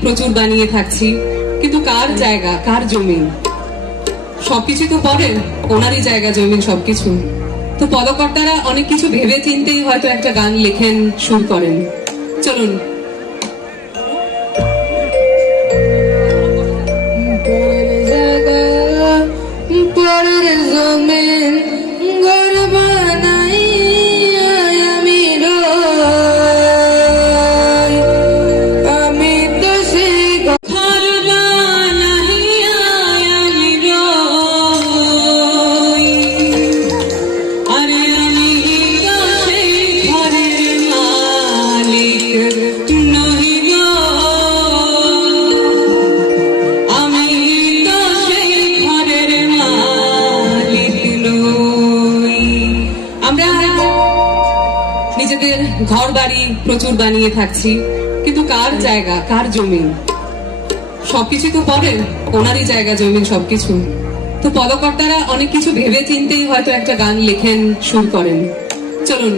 প্রচুর বানিয়ে থাকছি। কিন্তু কার জায়গা, কার জমি? সবকিছু তো পরের ওনারই জায়গা জমিন সবকিছু। তো পদকর্তারা অনেক কিছু ভেবে চিন্তেই হয়তো একটা গান লেখেন, সুর করেন। চলুন। জমিন। আমাদের ঘর বাড়ি প্রচুর বানিয়ে থাকছি। কিন্তু কার জায়গা, কার জমিন সবকিছু তো পরে ওনারই জায়গা জমিন সবকিছু। তো পদকর্তারা অনেক কিছু ভেবে চিনতেই হয়তো একটা গান লেখেন, সুর করেন। চলুন।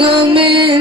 জমিন